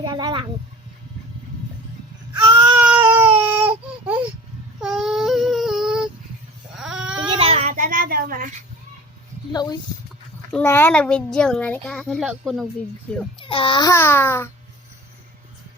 isa na lang. Sige na, tara daw ma. Wala, uy. Na, nag-video nga ka. Wala ko ng video. Aha.